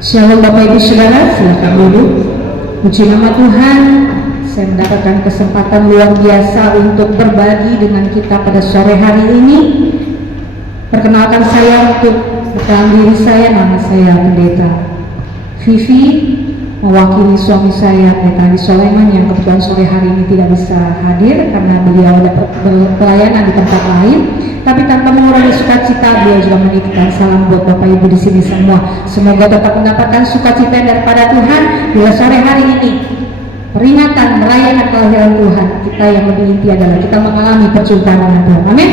Shalom Bapak Ibu Saudara, silakan duduk. Puji nama Tuhan, saya mendapatkan kesempatan luar biasa untuk berbagi dengan kita pada sore hari ini. Perkenalkan saya untuk perkenalan diri saya, nama saya Pendeta Vivi, mewakili suami saya Pendeta Andi Soleman yang kebetulan sore hari ini tidak bisa hadir karena beliau ada pelayanan di tempat lain. Tapi tanpa mengurangi sukacita, beliau juga menitipkan salam buat Bapak Ibu di sini semua. Semoga tetap mendapatkan sukacita daripada Tuhan bila sore hari ini peringatan merayakan kelahiran Tuhan kita, yang lebih inti adalah kita mengalami perjumpaan dengan Tuhan. Amin.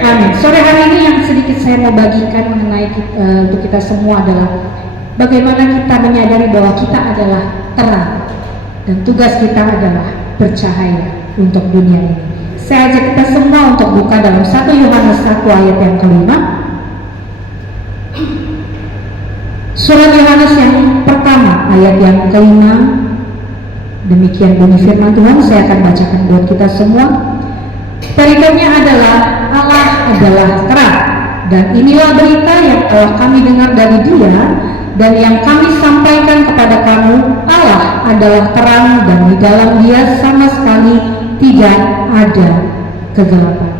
Amin. Sore hari ini yang sedikit saya mau bagikan mengenai untuk kita semua adalah bagaimana kita menyadari bahwa kita adalah terang dan tugas kita adalah bercahaya untuk dunia ini. Saya ajak kita semua untuk buka dalam 1 Yohanes 1 ayat yang kelima. Surat Yohanes yang pertama ayat yang kelima. Demikian bunyi firman Tuhan, saya akan bacakan buat kita semua. Perikatnya adalah Allah adalah terang, dan inilah berita yang telah kami dengar dari Dia dan yang kami sampaikan kepada kamu. Allah adalah terang, dan di dalam Dia sama sekali tidak ada kegelapan.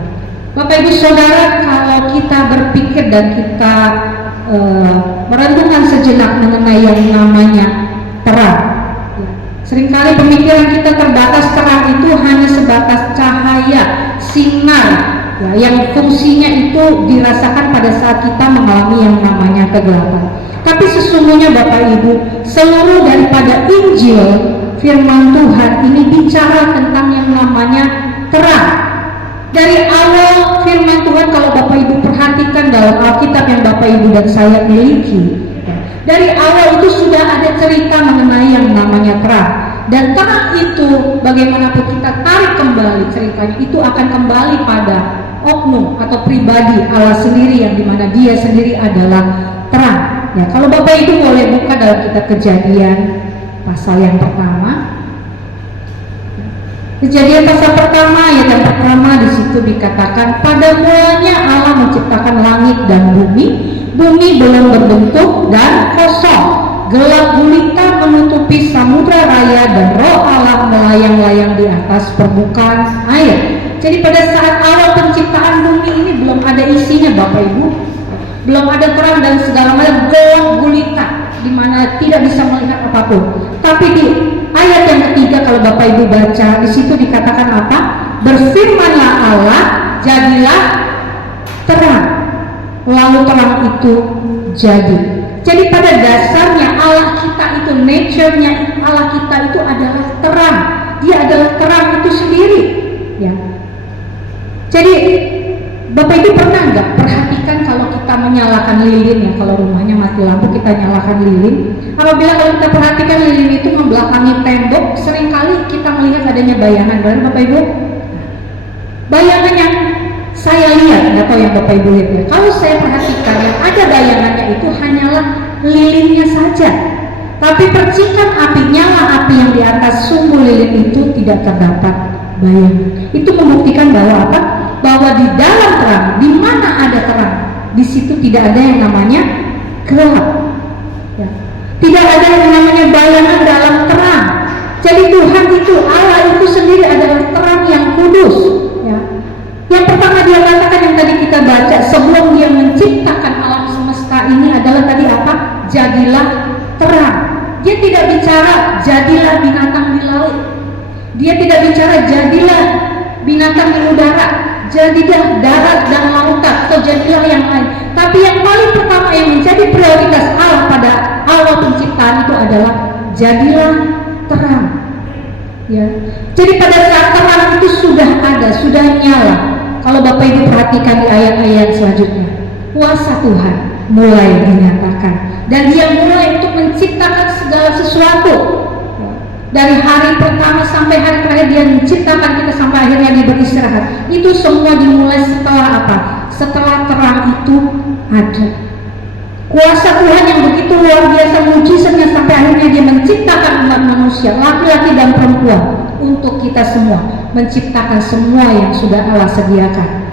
Bapak Ibu Saudara, kalau kita berpikir dan kita merenungkan sejenak mengenai yang namanya terang, seringkali pemikiran kita terbatas. Terang itu hanya sebatas cahaya, sinar, yang fungsinya itu dirasakan pada saat kita mengalami yang namanya kegelapan. Tapi sesungguhnya Bapak Ibu, seluruh daripada Injil firman Tuhan ini bicara tentang yang namanya terang. Dari awal firman Tuhan, kalau Bapak Ibu perhatikan dalam Alkitab yang Bapak Ibu dan saya miliki, dari awal itu sudah ada cerita mengenai yang namanya terang. Dan terang itu bagaimanapun kita tarik kembali ceritanya, itu akan kembali pada oknum atau pribadi Allah sendiri, yang dimana Dia sendiri adalah terang. Ya, kalau Bapak Ibu boleh buka dalam kitab Kejadian pasal yang pertama. Kejadian pasal pertama ayat yang pertama, di situ dikatakan pada mulanya Allah menciptakan langit dan bumi. Bumi belum berbentuk dan kosong, gelap gulita menutupi samudra raya, dan roh Allah melayang-layang di atas permukaan air. Jadi pada saat awal penciptaan bumi ini belum ada isinya Bapak Ibu, belum ada terang dan segala macam, gelap gulita di mana tidak bisa melihat apapun. Tapi di ayat yang ketiga kalau Bapak Ibu baca, di situ dikatakan apa? Berfirmanlah Allah, jadilah terang. Lalu terang itu jadi. Jadi pada dasarnya Allah kita itu, nature-nya Allah kita itu adalah terang. Dia adalah terang itu sendiri. Ya. Jadi Bapak Ibu pernah nggak perhatikan kalau kita menyalakan lilin, ya, kalau rumahnya mati lampu kita nyalakan lilin. Apabila kalau kita perhatikan lilin itu membelakangi tembok, seringkali kita melihat adanya bayangan, benar Bapak Ibu? Bayangan yang saya lihat, nggak tahu yang Bapak Ibu lihat ya. Kalau saya perhatikan yang ada bayangannya itu hanyalah lilinnya saja. Tapi percikan api, nyala api yang di atas sumbu lilin itu tidak terdapat bayangan. Itu membuktikan bahwa apa? Bahwa di dalam terang, di mana ada terang, di situ tidak ada yang namanya gelap. Ya. Tidak ada yang namanya bayangan dalam terang. Jadi Tuhan itu, Allah itu sendiri adalah terang yang kudus. Ya. Yang pertama Dia katakan yang tadi kita baca sebelum Dia menciptakan alam semesta ini adalah tadi apa? Jadilah terang. Dia tidak bicara jadilah binatang di laut. Dia tidak bicara jadilah binatang di udara, jadilah darat dan lautan, atau jadilah yang lain. Tapi yang paling pertama yang menjadi prioritas Allah pada awal penciptaan itu adalah jadilah terang. Ya. Jadi pada saat terang itu sudah ada, sudah nyala. Kalau Bapak Ibu perhatikan di ayat-ayat selanjutnya, kuasa Tuhan mulai dinyatakan, dan Dia mulai untuk menciptakan segala sesuatu. Dari hari pertama sampai hari terakhir Dia menciptakan kita sampai akhirnya Dia beristirahat. Itu semua dimulai setelah apa? Setelah terang itu ada. Kuasa Tuhan yang begitu luar biasa, mujizatnya sampai akhirnya Dia menciptakan umat manusia, laki-laki dan perempuan, untuk kita semua, menciptakan semua yang sudah Allah sediakan.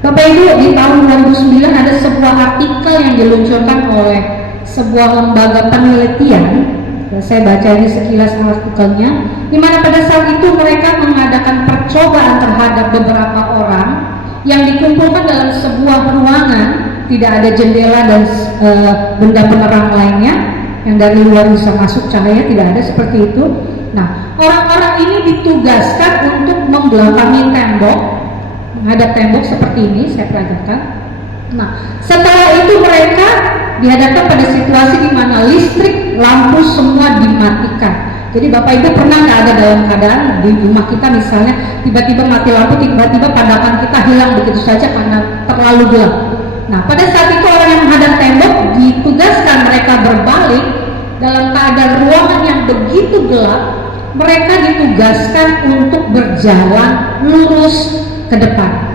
Bapak Ibu, di tahun 2009 ada sebuah artikel yang diluncurkan oleh sebuah lembaga penelitian. Saya baca ini sekilas artikelnya, di mana pada saat itu mereka mengadakan percobaan terhadap beberapa orang yang dikumpulkan dalam sebuah ruangan, tidak ada jendela dan benda penerang lainnya yang dari luar bisa masuk cahaya, tidak ada seperti itu. Nah, orang-orang ini ditugaskan untuk membelakangi tembok, menghadap tembok seperti ini, saya peragakan. Nah, setelah itu mereka dihadapkan pada situasi di mana listrik, lampu semua dimatikan. Jadi Bapak Ibu pernah nggak ada dalam keadaan di rumah kita misalnya tiba-tiba mati lampu, tiba-tiba pandangan kita hilang begitu saja karena terlalu gelap. Nah, pada saat itu orang yang menghadap tembok ditugaskan mereka berbalik dalam keadaan ruangan yang begitu gelap. Mereka ditugaskan untuk berjalan lurus ke depan.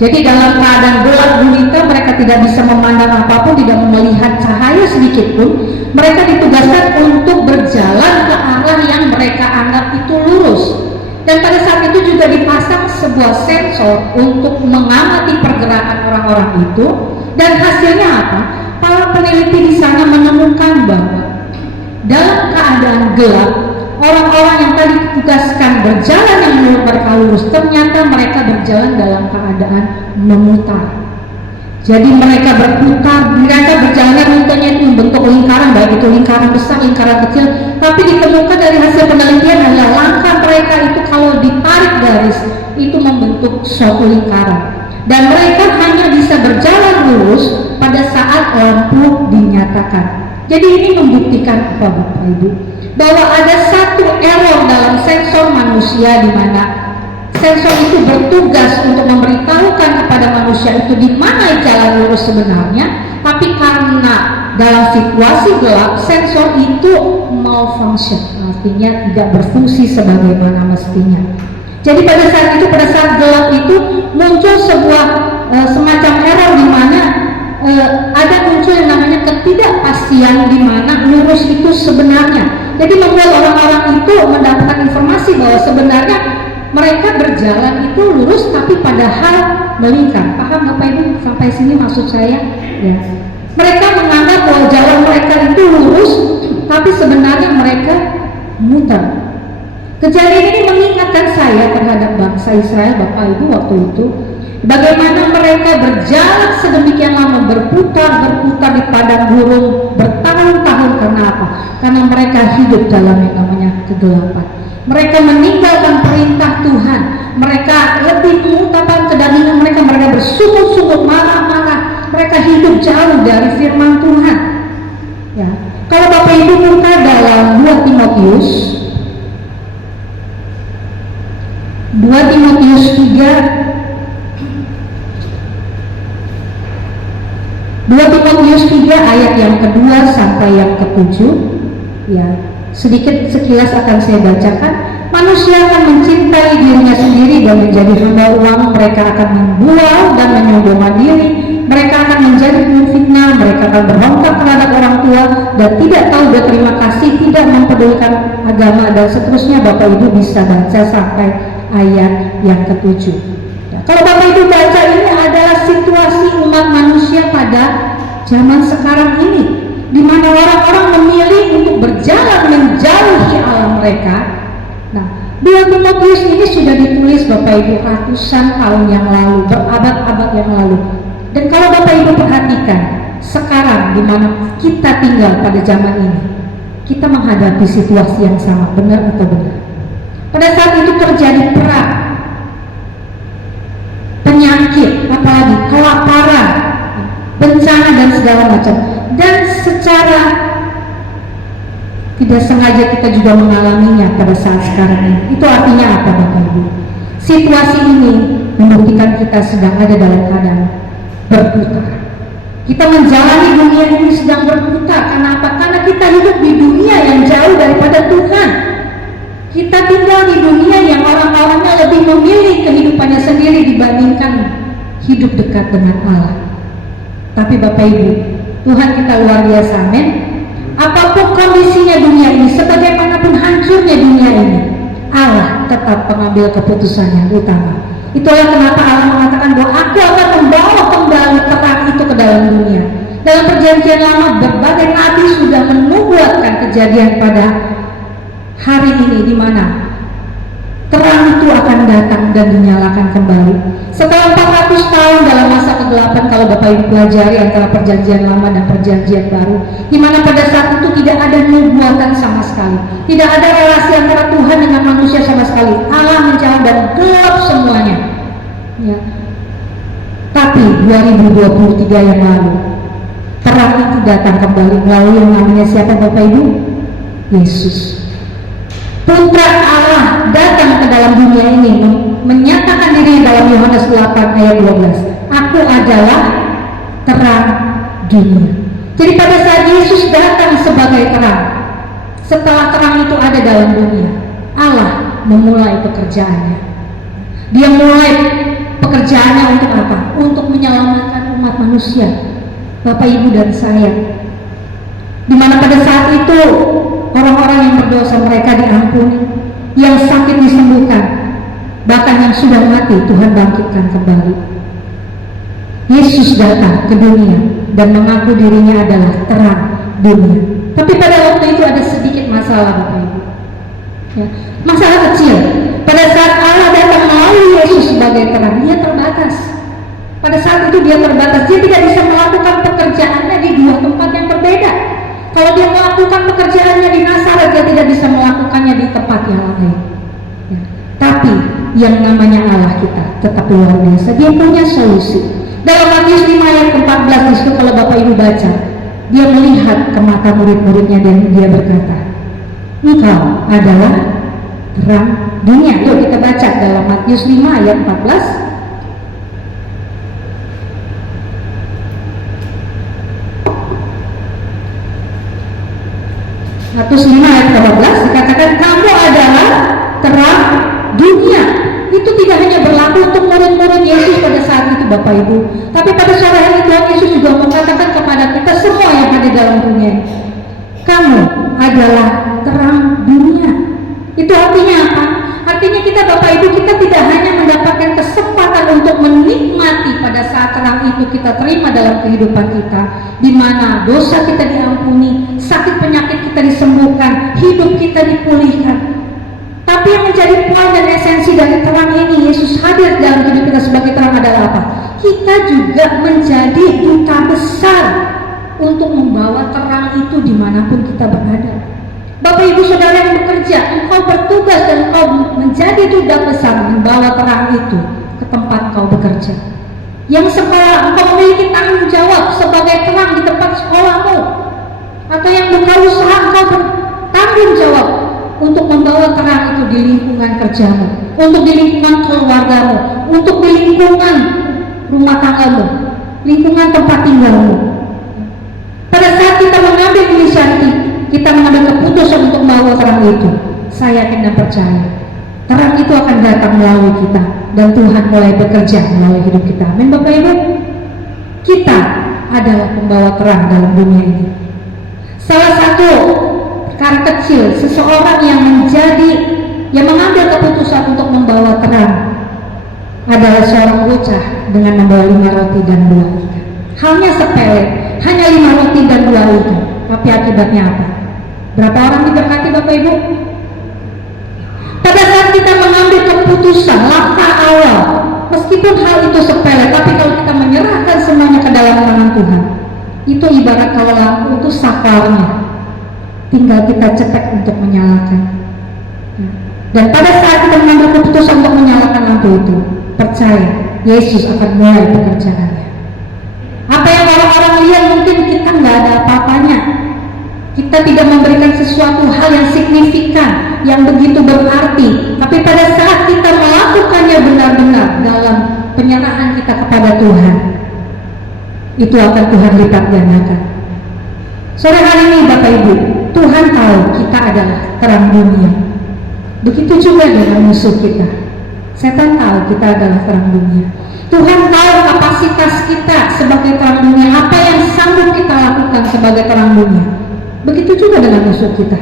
Jadi dalam keadaan gelap gulita, mereka tidak bisa memandang apapun, tidak melihat cahaya sedikit pun. Mereka ditugaskan untuk berjalan ke arah yang mereka anggap itu lurus. Dan pada saat itu juga dipasang sebuah sensor untuk mengamati pergerakan orang-orang itu. Dan hasilnya apa? Para peneliti di sana menemukan bahwa dalam keadaan gelap, orang-orang yang tadi ditugaskan berjalan yang menurut mereka lurus, ternyata mereka berjalan dalam keadaan memutar. Jadi mereka berputar, mereka berjalan rutenya itu membentuk lingkaran, baik itu lingkaran besar, lingkaran kecil. Tapi ditemukan dari hasil penelitian adalah langkah mereka itu kalau ditarik garis itu membentuk suatu lingkaran. Dan mereka hanya bisa berjalan lurus pada saat lampu dinyatakan. Jadi ini membuktikan apa Bapak Ibu? Bahwa ada satu error dalam sensor manusia, di mana sensor itu bertugas untuk memberitahukan kepada manusia itu di mana jalan lurus sebenarnya, tapi karena dalam situasi gelap sensor itu malfunction, artinya tidak berfungsi sebagaimana mestinya. Jadi pada saat itu, pada saat gelap itu muncul sebuah semacam error di mana ada muncul yang namanya ketidakpastian di mana lurus itu sebenarnya. Jadi membuat orang-orang itu mendapatkan informasi bahwa sebenarnya mereka berjalan itu lurus tapi padahal melingkar. Paham Bapak Ibu sampai sini maksud saya? Ya. Mereka menganggap bahwa jalan mereka itu lurus tapi sebenarnya mereka muter. Kejadian ini mengingatkan saya terhadap bangsa Israel Bapak Ibu waktu itu. Bagaimana mereka berjalan sedemikian lama, berputar di padang gurun bertahun-tahun. Karena apa? Karena mereka hidup dalam yang namanya kegelapan. Mereka meninggalkan perintah Tuhan. Mereka lebih mengutamakan kedagingan mereka. Mereka bersungut-sungut, marah-marah. Mereka hidup jauh dari firman Tuhan. Ya. Kalau Bapak Ibu buka dalam 2 Timotius 3 ayat yang kedua sampai yang ketujuh, ya sedikit sekilas akan saya bacakan. Manusia akan mencintai dirinya sendiri dan menjadi hamba uang. Mereka akan membual dan menyombongkan diri. Mereka akan menjadi pemfitnah. Mereka akan berontak terhadap orang tua dan tidak tahu berterima kasih, tidak mempedulikan agama dan seterusnya. Bapak Ibu bisa baca sampai ayat yang ketujuh. Ya, kalau Bapak Ibu baca, ini adalah situasi umat manusia pada zaman sekarang ini, di mana orang-orang memilih untuk berjalan menjauhi Allah mereka. Nah, 2 Timotius ini sudah ditulis Bapak Ibu ratusan tahun yang lalu, berabad-abad yang lalu. Dan kalau Bapak Ibu perhatikan, sekarang di mana kita tinggal pada zaman ini, kita menghadapi situasi yang sama, benar atau benar? Pada saat itu terjadi perang, penyakit, apalagi kelaparan, bencana dan segala macam. Dan secara tidak sengaja kita juga mengalaminya pada saat sekarang ini. Itu artinya apa Bapak Ibu? Situasi ini membuktikan kita sedang ada dalam keadaan berputar. Kita menjalani dunia ini sedang berputar. Karena apa? Karena kita hidup di dunia yang jauh daripada Tuhan. Kita tinggal di dunia yang orang-orangnya lebih memilih kehidupannya sendiri dibandingkan hidup dekat dengan Allah. Tapi Bapak Ibu, Tuhan kita luar biasa, amin. Apapun kondisinya dunia ini, sebagaimanapun hancurnya dunia ini, Allah tetap pengambil keputusan yang utama. Itulah kenapa Allah mengatakan bahwa aku akan membawa kembali terang itu ke dalam dunia. Dalam perjanjian lama berbagai nabi sudah menubuatkan kejadian pada hari ini di mana terang itu akan datang dan dinyalakan kembali. Setelah 400 tahun dalam masa kegelapan, kalau Bapak Ibu pelajari antara perjanjian lama dan perjanjian baru, di mana pada saat itu tidak ada nubuatan sama sekali, tidak ada relasi antara Tuhan dengan manusia sama sekali. Allah menjauh dan gelap semuanya. Ya. Tapi 2023 yang lalu, terang itu datang kembali melalui yang namanya siapa Bapak Ibu? Yesus. Putra Allah datang ke dalam dunia ini, menyatakan diri dalam Yohanes 8 ayat 12. Aku adalah terang dunia. Jadi pada saat Yesus datang sebagai terang, setelah terang itu ada dalam dunia, Allah memulai pekerjaannya. Dia mulai pekerjaannya untuk apa? Untuk menyelamatkan umat manusia, Bapak Ibu dan saya. Dimana pada saat itu orang-orang yang berdosa mereka diampuni, yang sakit disembuhkan, bahkan yang sudah mati Tuhan bangkitkan kembali. Yesus datang ke dunia dan mengaku dirinya adalah terang dunia. Tapi pada waktu itu ada sedikit masalah Bapak Ibu. Ya, masalah kecil. Pada saat Allah datang melalui Yesus sebagai terang, dia terbatas. Pada saat itu dia terbatas, dia tidak bisa melakukan pekerjaannya di dua tempat yang berbeda. Kalau dia melakukan pekerjaannya di Nazaret, dia tidak bisa melakukannya di tempat yang lain. Ya. Tapi yang namanya Allah kita tetap luar biasa. Dia punya solusi. Dalam Matius 5 ayat 14 itu kalau Bapak Ibu baca, dia melihat ke mata murid-muridnya dan dia berkata, engkau adalah terang dunia. Yuk kita baca dalam Matius 5 ayat 14. Matius 5 ayat 12 dikatakan kamu adalah terang dunia. Itu tidak hanya berlaku untuk murid-murid Yesus pada saat itu Bapak Ibu, tapi pada sore hari Tuhan Yesus juga mengatakan kepada kita semua yang ada dalam dunia, kamu adalah terang dunia. Itu artinya apa? Artinya kita Bapak Ibu, kita tidak hanya mendapatkan kesempatan untuk menikmati pada saat terang itu kita terima dalam kehidupan kita, di mana dosa kita diampuni, sakit penyakit kita disembuhkan, hidup kita dipulihkan. Tapi yang menjadi poin dan esensi dari terang ini, Yesus hadir dalam hidup kita sebagai terang adalah apa? Kita juga menjadi duta besar untuk membawa terang itu dimanapun kita berada. Bapak Ibu Saudara yang bekerja, engkau bertugas dan engkau menjadi duta besar membawa terang itu ke tempat engkau bekerja. Yang sekolah, engkau memiliki tanggung jawab sebagai terang di tempat sekolahmu. Atau yang buka usaha, engkau bertanggung jawab untuk membawa terang itu di lingkungan kerjamu, untuk di lingkungan keluargamu, untuk di lingkungan rumah tanggamu, lingkungan tempat tinggalmu. Pada saat kita mengambil inisiatif, kita mengambil keputusan untuk membawa terang itu, saya yakin dan percaya terang itu akan datang melalui kita dan Tuhan mulai bekerja melalui hidup kita. Amin Bapak Ibu. Kita adalah pembawa terang dalam dunia ini. Salah satu perkara kecil seseorang yang mengambil keputusan untuk membawa terang adalah seorang bocah dengan membawa 5 roti dan 2 ikan. Halnya sepele, hanya 5 roti dan 2 ikan. Tapi akibatnya apa? Berapa orang diberkati Bapak Ibu? Pada saat kita mengambil keputusan langkah awal, meskipun hal itu sepele, tapi kalau kita menyerahkan semuanya ke dalam tangan Tuhan, itu ibarat kalau lampu itu sakarnya, tinggal kita cetek untuk menyalakan. Dan pada saat kita mengambil keputusan untuk menyalakan lampu itu, percaya Yesus akan mulai pekerjaannya. Apa yang orang-orang lihat mungkin kita nggak ada apa-apanya, kita tidak memberikan sesuatu hal yang signifikan, yang begitu berarti, tapi pada saat kita melakukannya benar-benar dalam penyerahan kita kepada Tuhan, itu akan Tuhan lipat gandakan. Sore hari ini Bapak Ibu, Tuhan tahu kita adalah terang dunia. Begitu juga dengan musuh kita. Setan tahu kita adalah terang dunia. Tuhan tahu kapasitas kita sebagai terang dunia, apa yang sanggup kita lakukan sebagai terang dunia. Begitu juga dengan musuh kita.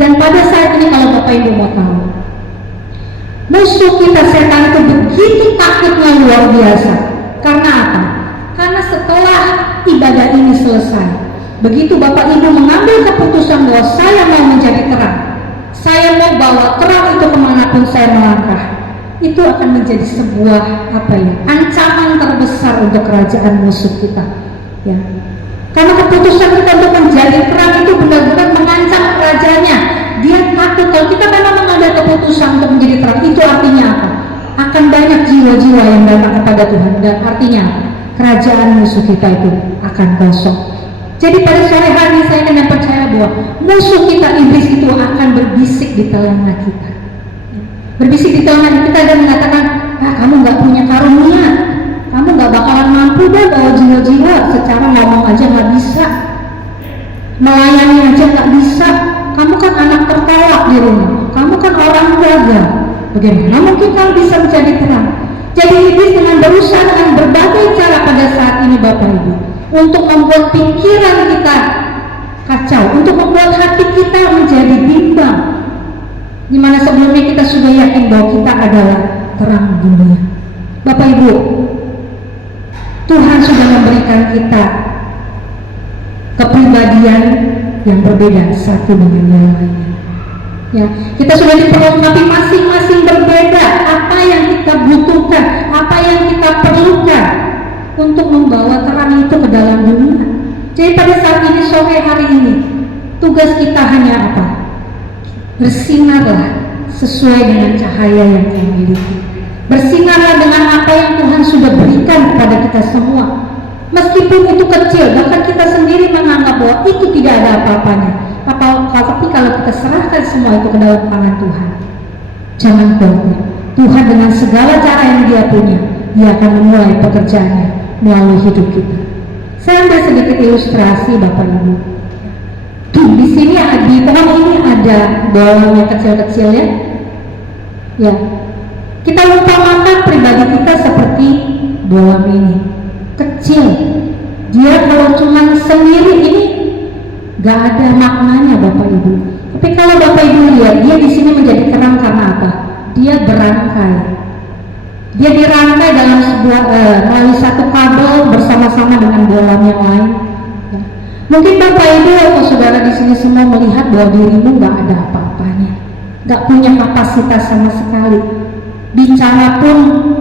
Dan pada saat ini kalau Bapak Ibu mau tahu, musuh kita setan itu begitu takutnya luar biasa. Karena apa? Karena setelah ibadah ini selesai, begitu Bapak Ibu mengambil keputusan bahwa saya mau menjadi terang, saya mau bawa terang itu kemanapun saya melangkah, itu akan menjadi sebuah ancaman terbesar untuk kerajaan musuh kita, ya. Karena keputusan kita untuk menjadi terang itu benar-benar mengancam kerajaannya. Dia takut kalau kita memang mengambil keputusan untuk menjadi terang, itu artinya apa? Akan banyak jiwa-jiwa yang datang kepada Tuhan, dan artinya kerajaan musuh kita itu akan kosong. Jadi pada sore hari saya ingin percaya bahwa musuh kita iblis itu akan berbisik di telinga kita. Berbisik di telinga kita dan mengatakan, kamu nggak punya karunia, kamu nggak bakalan mampu deh bawa jiwa-jiwa, secara ngomong aja nggak bisa, melayani aja nggak bisa, kamu kan anak tertolak di rumah, kamu kan orang gagal, bagaimana mungkin kamu bisa menjadi terang? Jadi iblis dengan berusaha dengan berbagai cara pada saat ini Bapak Ibu, untuk membuat pikiran kita kacau, untuk membuat hati kita menjadi bimbang, dimana sebelumnya kita sudah yakin bahwa kita adalah terang dunia. Bapak Ibu, Tuhan sudah memberikan kita kepribadian yang berbeda satu dengan yang lainnya. Ya, kita sudah diperlengkapi masing-masing berbeda apa yang kita butuhkan, apa yang kita perlukan untuk membawa terang itu ke dalam dunia. Jadi pada saat ini, sore hari ini, tugas kita hanya apa? Bersinarlah sesuai dengan cahaya yang kita miliki. Bersinarlah dengan apa yang Tuhan sudah berikan kepada kita semua. Meskipun itu kecil, bahkan kita sendiri menganggap bahwa itu tidak ada apa-apanya. Tapi kalau kita serahkan semua itu ke dalam tangan Tuhan, jangan khawatir. Tuhan dengan segala cara yang Dia punya, Dia akan memulai pekerjaannya melalui hidup kita. Saya ambil sedikit ilustrasi Bapak Ibu. Di sini di pohon ini ada bawang yang kecil-kecil ya. Ya, kita umpamakan pribadi kita seperti bawang ini, kecil. Dia kalau cuma sendiri ini gak ada maknanya Bapak Ibu. Tapi kalau Bapak Ibu lihat, dia di sini menjadi terang karena apa? Dia berangkai. Dia dirangkai dalam sebuah melalui satu kabel bersama-sama dengan bolam yang lain. Ya. Mungkin Bapak Ibu atau saudara di sini semua melihat bahwa dirimu gak ada apa-apanya, gak punya kapasitas sama sekali. Bicara pun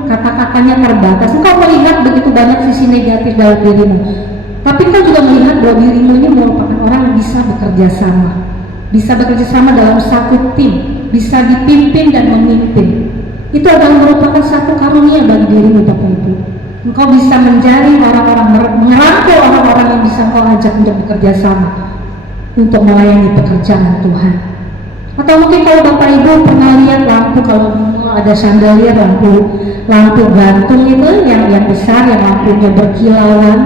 kata-katanya terbatas. Engkau melihat begitu banyak sisi negatif dalam dirimu. Tapi kau juga melihat bahwa dirimu ini merupakan orang yang bisa bekerja sama. Bisa bekerja sama dalam satu tim, bisa dipimpin dan memimpin. Itu adalah merupakan satu karunia bagi dirimu Bapak Ibu. Engkau bisa menjaring orang-orang, merangkul orang-orang yang bisa engkau ajak untuk bekerja sama untuk melayani pekerjaan Tuhan. Atau mungkin kalau Bapak Ibu pernah lihat lampu, kalau ada chandelier, lampu gantung itu yang besar, yang lampunya berkilauan.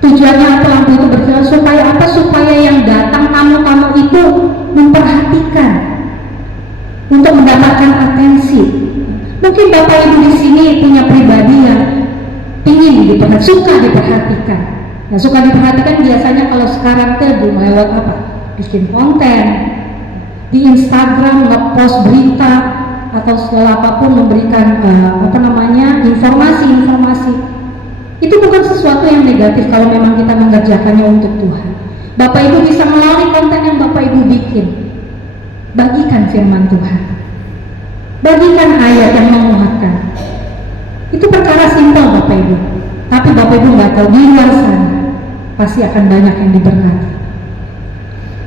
Tujuannya apa lampu itu berkilau? Supaya apa? Supaya yang datang tamu-tamu itu memperhatikan, untuk mendapatkan atensi. Mungkin Bapak Ibu di sini punya pribadi yang ingin suka diperhatikan. Nah, suka diperhatikan biasanya kalau sekarang tuh lewat apa? Bikin konten di Instagram, nge-post berita atau segala apapun, memberikan informasi-informasi. Itu bukan sesuatu yang negatif kalau memang kita mengerjakannya untuk Tuhan. Bapak Ibu bisa melalui konten yang Bapak Ibu bikin, bagikan firman Tuhan, bagikan ayat yang menguatkan. Itu perkara simpel Bapak Ibu. Tapi Bapak Ibu nggak tahu di luar sana pasti akan banyak yang diberkati.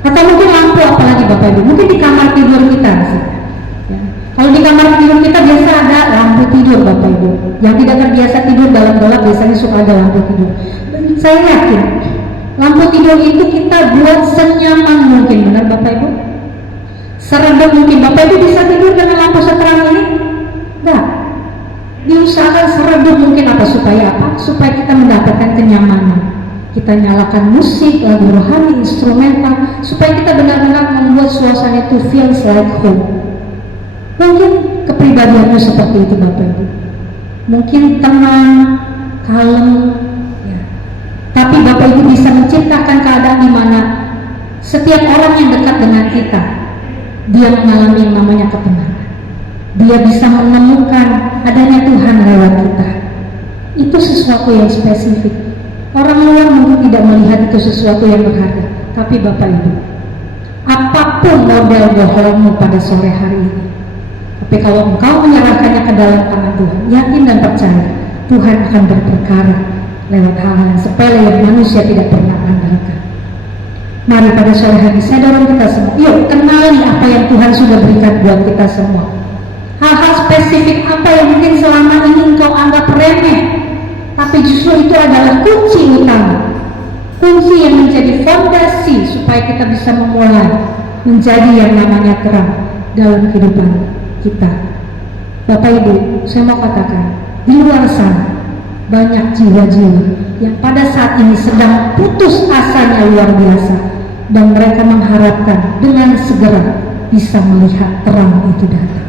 Atau mungkin lampu, apalagi Bapak Ibu, mungkin di kamar tidur kita sih. Ya. Kalau di kamar tidur kita biasa ada lampu tidur Bapak Ibu. Yang tidak terbiasa tidur dalam gelap biasanya suka ada lampu tidur. Saya yakin lampu tidur itu kita buat senyaman mungkin, benar Bapak Ibu? Seredup mungkin. Bapak Ibu bisa tidur dengan lampu seterang ini? Enggak. Diusahakan seredup mungkin. Apa? Supaya apa? Supaya kita mendapatkan kenyamanan. Kita nyalakan musik, lagu rohani, instrumental, supaya kita benar-benar membuat suasana itu feels like home. Mungkin kepribadianmu seperti itu Bapak Ibu. Mungkin tenang, kalem, ya. Tapi Bapak Ibu bisa menciptakan keadaan di mana setiap orang yang dekat dengan kita, dia mengalami yang namanya ketenangan. Dia bisa menemukan adanya Tuhan lewat kita. Itu sesuatu yang spesifik. Orang luar mungkin tidak melihat itu sesuatu yang berharga, tapi Bapak Ibu, apapun model bohongmu pada sore hari ini, tapi kalau engkau menyerahkannya ke dalam tangan Tuhan, yakin dan percaya, Tuhan akan berperkara lewat hal-hal yang sepele yang manusia tidak pernah andalkan. Mari pada sore hari saya dorong kita semua, yuk kenali apa yang Tuhan sudah berikan buat kita semua. Hal-hal spesifik apa yang mungkin selama ini engkau anggap remeh, tapi justru itu adalah kunci utama, kunci yang menjadi fondasi supaya kita bisa memulai menjadi yang namanya terang dalam kehidupan kita. Bapak Ibu, saya mau katakan, di luar sana banyak jiwa-jiwa yang pada saat ini sedang putus asanya luar biasa, dan mereka mengharapkan dengan segera bisa melihat terang itu datang.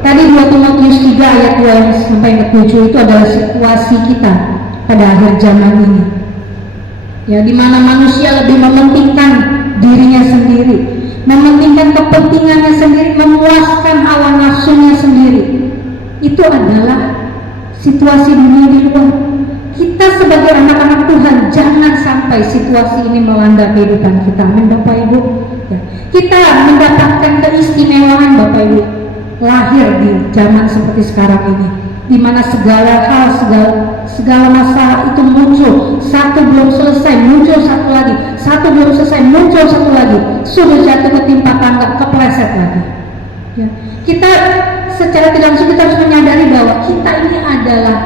Tadi 2 Timotius 3 ayat 2 sampai 7 itu adalah situasi kita pada akhir zaman ini, ya, di mana manusia lebih mementingkan dirinya sendiri, mementingkan kepentingannya sendiri, memuaskan hawa nafsunya sendiri. Itu adalah situasi dunia di luar. Kita sebagai anak-anak Tuhan jangan sampai situasi ini melanda kehidupan kita. Amin Bapak Ibu, ya. Kita mendapatkan keistimewaan Bapak Ibu, lahir di zaman seperti sekarang ini, di mana segala hal, segala masalah itu muncul, satu belum selesai muncul satu lagi, satu belum selesai muncul satu lagi, sudah jatuh ketimpa tangga, kepleset lagi, ya. Kita secara tidak langsung kita harus menyadari bahwa kita ini adalah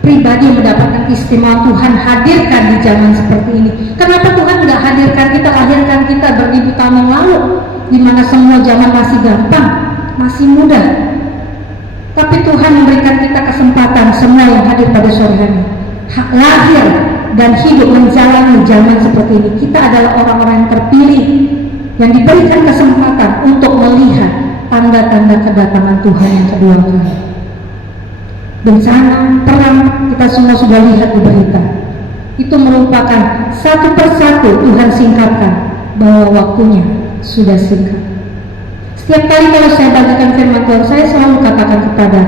pribadi yang mendapatkan keistimewaan Tuhan hadirkan di zaman seperti ini. Kenapa Tuhan nggak hadirkan kita, lahirkan kita beribu tahun yang lalu, di mana semua zaman masih gampang, masih mudah? Tapi Tuhan memberikan kita kesempatan semua yang hadir pada sore hari, lahir dan hidup menjalani zaman seperti ini. Kita adalah orang-orang yang terpilih, yang diberikan kesempatan untuk melihat tanda-tanda kedatangan Tuhan yang kedua kali. Bencana, perang, kita semua sudah lihat di berita. Itu merupakan satu persatu Tuhan singkatkan bahwa waktunya sudah singkat. Setiap kali kalau saya bagikan firman Tuhan, saya selalu katakan kepada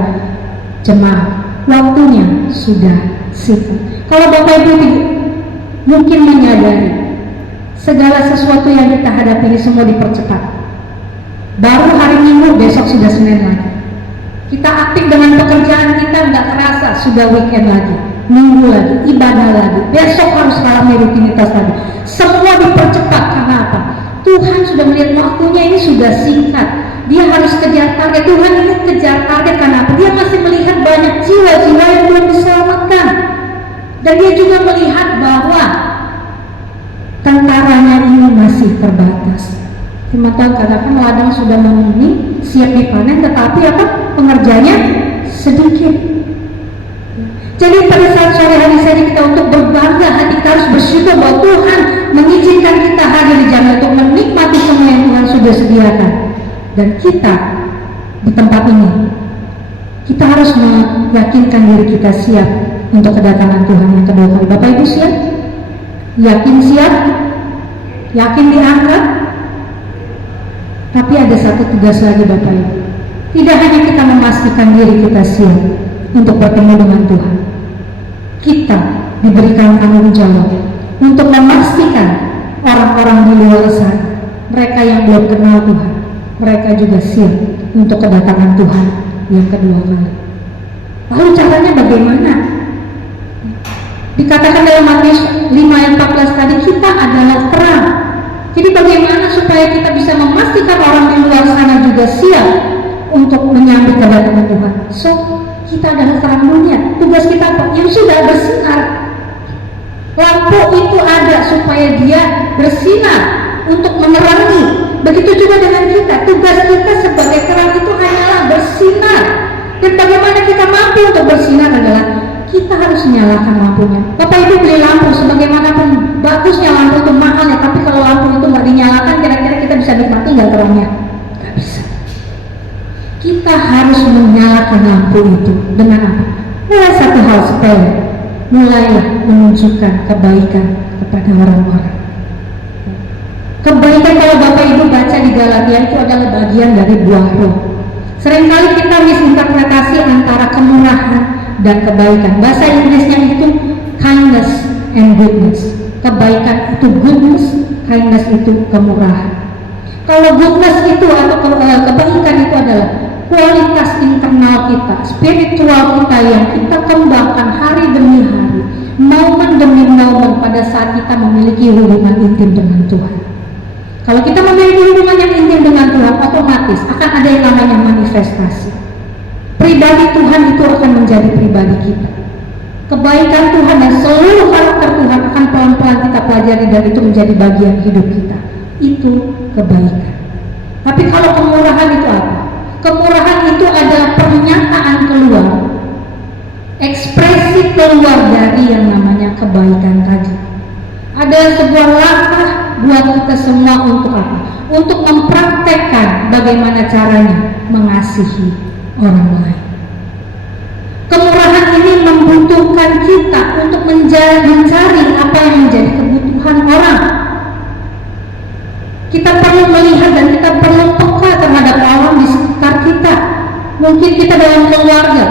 jemaat, waktunya sudah singkat. Kalau Bapak Ibu mungkin menyadari segala sesuatu yang kita hadapi ini semua dipercepat. Baru hari Minggu, besok sudah Senin lagi. Kita aktif dengan pekerjaan kita, nggak terasa sudah weekend lagi, Minggu lagi, ibadah lagi, besok harus ramai rutinitas lagi. Semua dipercepat karena apa? Tuhan sudah melihat waktunya ini sudah singkat. Dia harus kejar target. Tuhan ini kejar target karena apa? Dia masih melihat banyak jiwa-jiwa yang belum diselamatkan, dan dia juga melihat bahwa tentaranya ini masih terbatas. Firman Tuhan katakan ladang sudah memenuhi, siap dipanen, tetapi apa? Pengerjanya sedikit. Jadi pada saat sore hari saja kita untuk berbangga hati, kita harus bersyukur bahwa Tuhan mengizinkan kita hadir di jalan untuk menikmati semua yang Tuhan sudah sediakan. Dan kita di tempat ini, kita harus meyakinkan diri kita siap untuk kedatangan Tuhan yang kedua kali. Bapak Ibu siap? Yakin siap? Yakin diangkat? Tapi ada satu tugas lagi Bapak Ibu. Tidak hanya kita memastikan diri kita siap untuk bertemu dengan Tuhan, kita diberikan tanggung jawab untuk memastikan orang-orang di luar sana, mereka yang belum kenal Tuhan, mereka juga siap untuk kedatangan Tuhan yang kedua kali. Lalu caranya bagaimana? Dikatakan dalam Matius 5 ayat 14 tadi, kita adalah terang. Jadi bagaimana supaya kita bisa memastikan orang di luar sana juga siap untuk menyambut kedatangan Tuhan? So, kita adalah terang dunia. Tugas kita apa? Yang sudah bersinar. Lampu itu ada supaya dia bersinar untuk menerangi. Begitu juga dengan kita. Tugas kita sebagai terang itu hanyalah bersinar. Dan bagaimana kita mampu untuk bersinar adalah kita harus menyalakan lampunya. Bapak Ibu beli lampu, sebagaimanapun bagusnya lampu itu mahalnya, tapi kalau lampu itu nggak dinyalakan, kira-kira kita bisa nikmati nggak terangnya? Nggak bisa. Kita harus menyalakan lampu itu dengan apa? Mulai satu hal sepele, mulailah menunjukkan kebaikan kepada orang-orang. Kebaikan kalau Bapak Ibu baca di Galatia itu adalah bagian dari buah roh. Seringkali kita misinterpretasi antara kemurahan dan kebaikan. Bahasa Inggrisnya itu kindness and goodness. Kebaikan itu goodness, kindness itu kemurahan. Kalau goodness itu atau kebaikan itu adalah kualitas internal kita, spiritual kita yang kita kembangkan hari demi hari, momen demi momen pada saat kita memiliki hubungan intim dengan Tuhan. Kalau kita memiliki hubungan yang intim dengan Tuhan, otomatis akan ada yang namanya manifestasi. Pribadi Tuhan itu akan menjadi pribadi kita. Kebaikan Tuhan dan seluruh karakter Tuhan akan pelan-pelan kita pelajari dan itu menjadi bagian hidup kita. Itu kebaikan. Tapi kalau kemurahan itu apa? Kemurahan itu adalah pernyataan keluar, ekspresi keluar dari yang namanya kebaikan tadi. Ada sebuah langkah buat kita semua untuk apa? Untuk mempraktekkan bagaimana caranya mengasihi orang lain. Kemurahan ini membutuhkan kita untuk mencari apa yang menjadi kebutuhan orang. Kita perlu melihat dan kita perlu peka terhadap alam di sekitar kita. Mungkin kita dalam keluarga,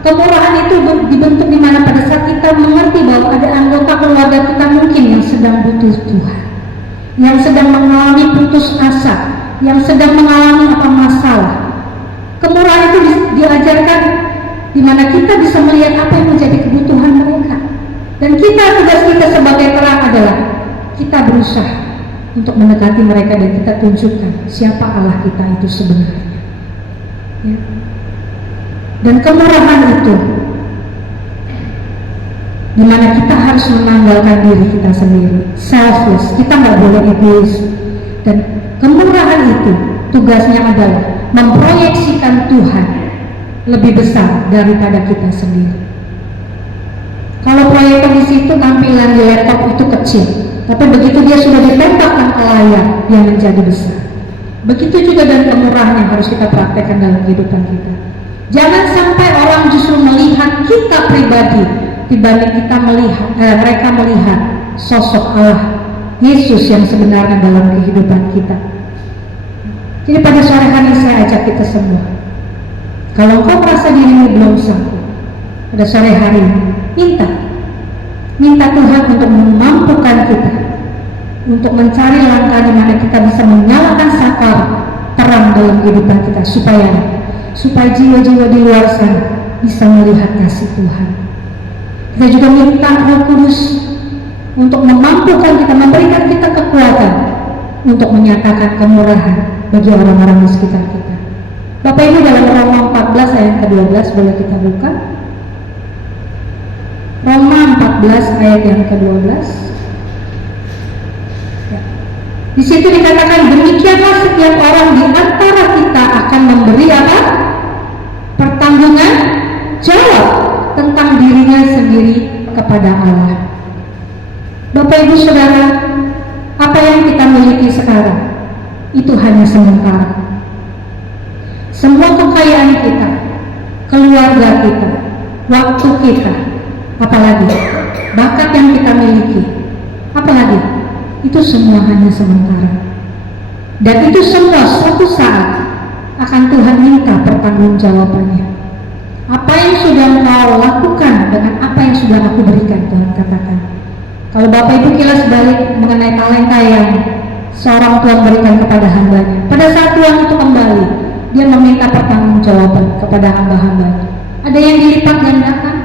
kemurahan itu dibentuk di mana pada saat kita mengerti bahwa ada anggota keluarga kita mungkin yang sedang butuh Tuhan, yang sedang mengalami putus asa, yang sedang mengalami apa masalah. Kemurahan itu diajarkan di mana kita bisa melihat apa yang menjadi kebutuhan mereka. Dan tugas kita sebagai terang adalah kita berusaha untuk mendekati mereka dan kita tunjukkan siapa Allah kita itu sebenarnya. Ya. Dan kemurahan itu di mana kita harus menanggalkan diri kita sendiri, selfless, kita nggak boleh egois. Dan kemurahan itu tugasnya adalah memproyeksikan Tuhan lebih besar daripada kita sendiri. Kalau proyektor di situ tampilan di laptop itu kecil, tapi begitu dia sudah ditembakkan ke layar, dia menjadi besar. Begitu juga dengan kemurahan yang harus kita praktekkan dalam kehidupan kita. Jangan sampai orang justru melihat kita pribadi dibanding kita mereka melihat sosok Allah Yesus yang sebenarnya dalam kehidupan kita. Jadi pada sore hari saya ajak kita semua, kalau engkau merasa dirimu belum sanggup, pada sore hari minta Tuhan untuk memampukan kita untuk mencari langkah di mana kita bisa menyalakan saklar terang dalam kehidupan kita supaya jiwa-jiwa di luar sana bisa melihat kasih Tuhan. Kita juga minta Roh Kudus untuk memampukan kita, memberikan kita kekuatan untuk menyatakan kemurahan bagi orang-orang di sekitar kita. Bapak Ibu, dalam Roma 14 ayat ke-12 boleh kita buka. Roma 14 ayat yang ke-12. Ya. Di situ dikatakan demikianlah setiap orang di antara kita akan memberi apa? Pertanggungan jawab tentang dirinya sendiri kepada Allah. Bapak Ibu Saudara, apa yang kita miliki sekarang itu hanya sementara. Semua kekayaan kita, keluarga kita, waktu kita, apalagi bakat yang kita miliki, apalagi itu semua hanya sementara. Dan itu semua suatu saat akan Tuhan minta pertanggungjawabannya. Apa yang sudah engkau lakukan dengan apa yang sudah aku berikan, Tuhan katakan. Kalau Bapak Ibu kilas balik mengenai talenta yang seorang Tuhan berikan kepada hambanya, pada saat Tuhan itu kembali, dia meminta pertanggungjawaban kepada hamba-hambanya. Ada yang dilipat gandakan,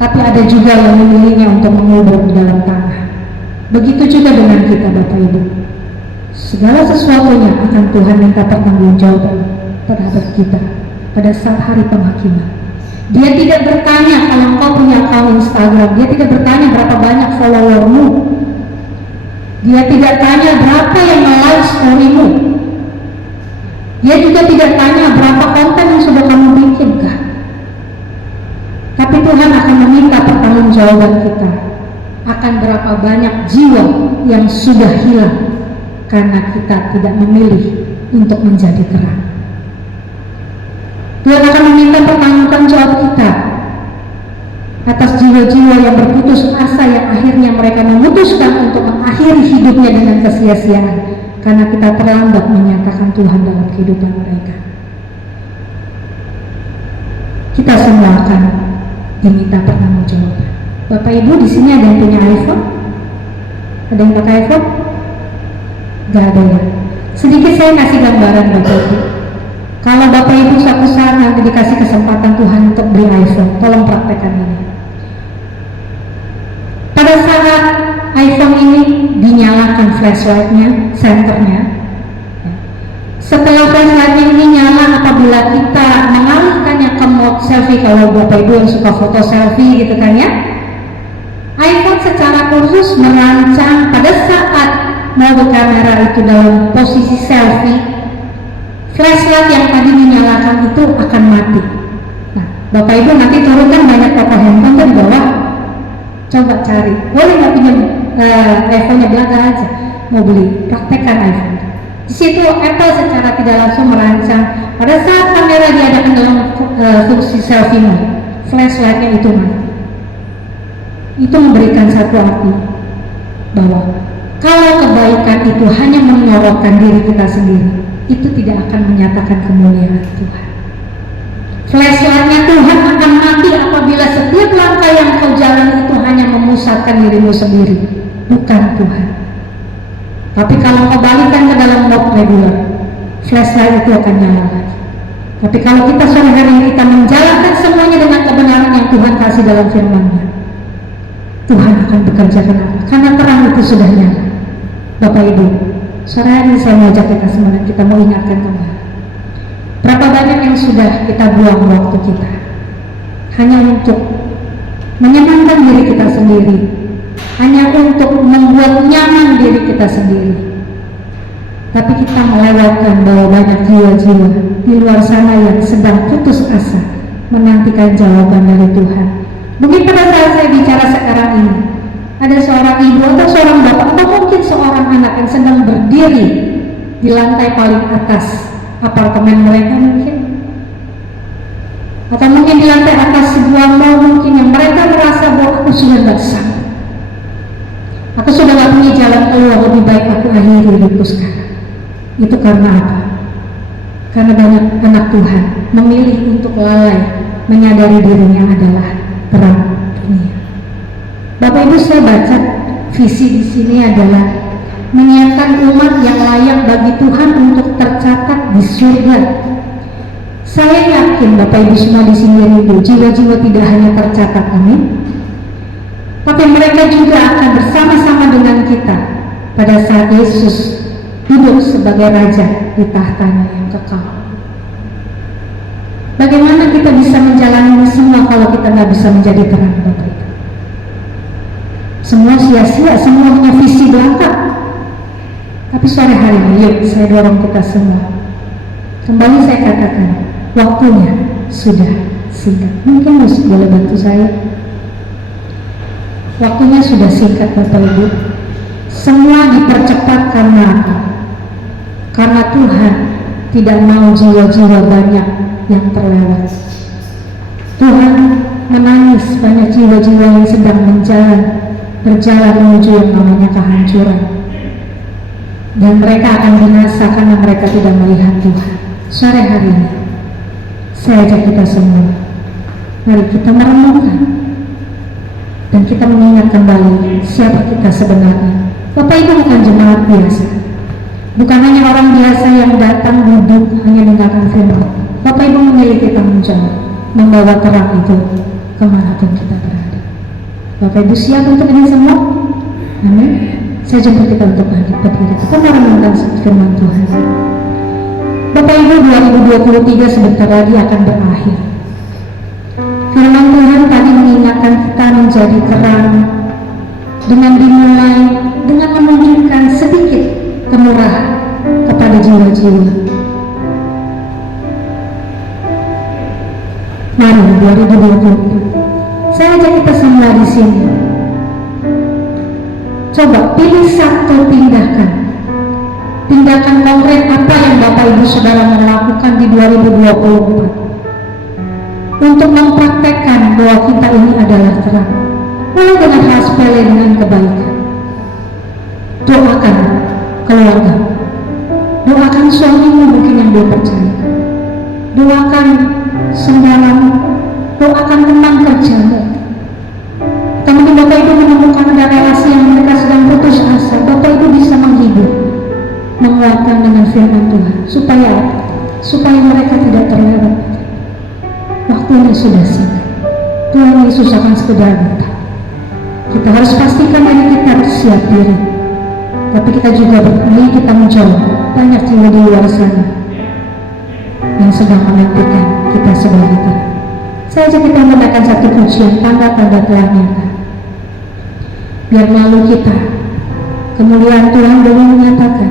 tapi ada juga yang memilihnya untuk mengubur di dalam tanah. Begitu juga dengan kita, Bapak Ibu. Segala sesuatunya akan Tuhan minta pertanggungjawaban terhadap kita pada saat hari penghakiman. Dia tidak bertanya kalau engkau punya akun Instagram, dia tidak bertanya berapa banyak followermu, dia tidak tanya berapa yang nge-like storymu, dia juga tidak tanya berapa konten yang sudah kamu bikinkan. Tapi Tuhan akan meminta pertanggungjawaban kita akan berapa banyak jiwa yang sudah hilang karena kita tidak memilih untuk menjadi terang. Tuhan akan meminta pertanggungjawab kita atas jiwa-jiwa yang berputus asa yang akhirnya mereka memutuskan untuk mengakhiri hidupnya dengan kesia-siaan karena kita terlambat menyatakan Tuhan dalam kehidupan mereka. kita semua akan diminta pertanggungjawaban. Bapak Ibu di sini ada yang punya iPhone? Ada yang pakai iPhone? Gak ada ya. Sedikit saya kasih gambaran Bapak Ibu. Kalau Bapak Ibu suatu saat nanti dikasih kesempatan Tuhan untuk beli iPhone, tolong praktekkan ini. Pada saat iPhone ini dinyalakan flashlightnya, senternya. Setelah flashlightnya ini nyala, apabila kita mengalihkannya ke mode selfie, kalau Bapak Ibu yang suka foto selfie gitu kan ya, iPhone secara khusus merancang pada saat mode kamera itu dalam posisi selfie, flashlight yang tadi dinyalakan itu akan mati. Nah, Bapak Ibu nanti turunkan banyak toko handphone tuh di bawah, coba cari, boleh nggak pinjam iPhone-nya belakang aja, mau beli, praktekkan iPhone. Di situ Apple secara tidak langsung merancang pada saat kamera diadakan dalam fungsi selfie mode, flashlight-nya itu mati. Itu memberikan satu arti bahwa kalau kebaikan itu hanya menyorotkan diri kita sendiri, itu tidak akan menyatakan kemuliaan Tuhan. Flashlight-nya Tuhan akan mati apabila setiap langkah yang kau jalan itu hanya memusatkan dirimu sendiri, bukan Tuhan. Tapi kalau kau balikkan ke dalam mode regular, flashlight itu akan nyala lagi. Tapi kalau kita sore hari ini kita menjalankan semuanya dengan kebenaran yang Tuhan kasih dalam firman-Nya, Tuhan akan bekerja kenapa? Karena terang itu sudah nyala. Bapak Ibu, sore hari ini saya mengajak kita semuanya, kita mau ingatkan kembali. Berapa banyak yang sudah kita buang waktu kita hanya untuk menyenangkan diri kita sendiri, hanya untuk membuat nyaman diri kita sendiri. Tapi kita melewatkan bahwa banyak jiwa-jiwa di luar sana yang sedang putus asa menantikan jawaban dari Tuhan. Mungkin pada saat saya bicara sekarang ini, ada seorang ibu atau seorang bapak atau mungkin seorang anak yang sedang berdiri di lantai paling atas apartemen mereka mungkin, atau mungkin di lantai atas sebuah mall mungkin, yang mereka merasa bahwa aku sudah gak sanggup, aku sudah gak punya jalan keluar, lebih baik aku akhiri hidupku sekarang. Itu karena apa? Karena banyak anak Tuhan memilih untuk lalai menyadari dirinya adalah terang dunia. Bapak Ibu, saya baca visi di sini adalah menyiapkan umat yang layak bagi Tuhan untuk tercatat di surga. Saya yakin Bapak Ibu semua di sini rindu jiwa-jiwa tidak hanya tercatat, amin, tapi mereka juga akan bersama-sama dengan kita pada saat Yesus duduk sebagai Raja di tahtanya yang kekal. Bagaimana kita bisa menjalani semua kalau kita nggak bisa menjadi terang, Bapak Ibu? Semua sia-sia, semua punya visi belaka. Tapi sore hari ini, yuk saya dorong kita semua. Kembali saya katakan, waktunya sudah singkat. Mungkin Mus boleh bantu saya? Waktunya sudah singkat, Bapak Ibu. Semua dipercepat karena apa? Karena Tuhan tidak mau jiwa-jiwa banyak yang terlewat. Tuhan menangis banyak jiwa-jiwa yang sedang berjalan menuju yang namanya kehancuran, dan mereka akan binasa karena mereka tidak melihat Tuhan. Sore hari ini saya ajak kita semua, mari kita merenungkan dan kita mengingat kembali siapa kita sebenarnya. Bapak Ibu bukan jemaat biasa, bukan hanya orang biasa yang datang duduk hanya mendengarkan firman. Bapak Ibu memiliki tanggung jawab membawa terang itu kemanapun kita berada. Bapak Ibu siap untuk ini semua? Amin. Saya jemput kita untuk berdiri. Kita merenungkan firman Tuhan. Bapak Ibu, 2023 sebentar lagi akan berakhir. Firman Tuhan tadi mengingatkan kita menjadi terang dengan dimulai dengan menunjukkan sedikit kemurahan kepada jiwa-jiwa. Mari 2024, saya ajak kita semua di sini. Coba pilih satu tindakan konkret apa yang Bapak Ibu Saudara mau lakukan di 2024 untuk mempraktekkan bahwa kita ini adalah terang. Mulai dengan hal sepele, dengan kebaikan. Doakan keluarga, doakan suamimu mungkin yang belum percaya, doakan saudaramu, menguatkan dengan firman Tuhan. Supaya mereka tidak terlewat. Waktunya sudah singkat. Tuhan Yesus akan segera datang. Kita harus pastikan diri kita siap diri. Tapi kita juga berani kita menjauh. Banyak jiwa di luar sana yang sedang menantikan kita sebagai Tuhan. Saya ajak kita menggunakan satu pujian, tanda-tanda telah nyata. Biar melalui kita kemuliaan Tuhan boleh menyatakan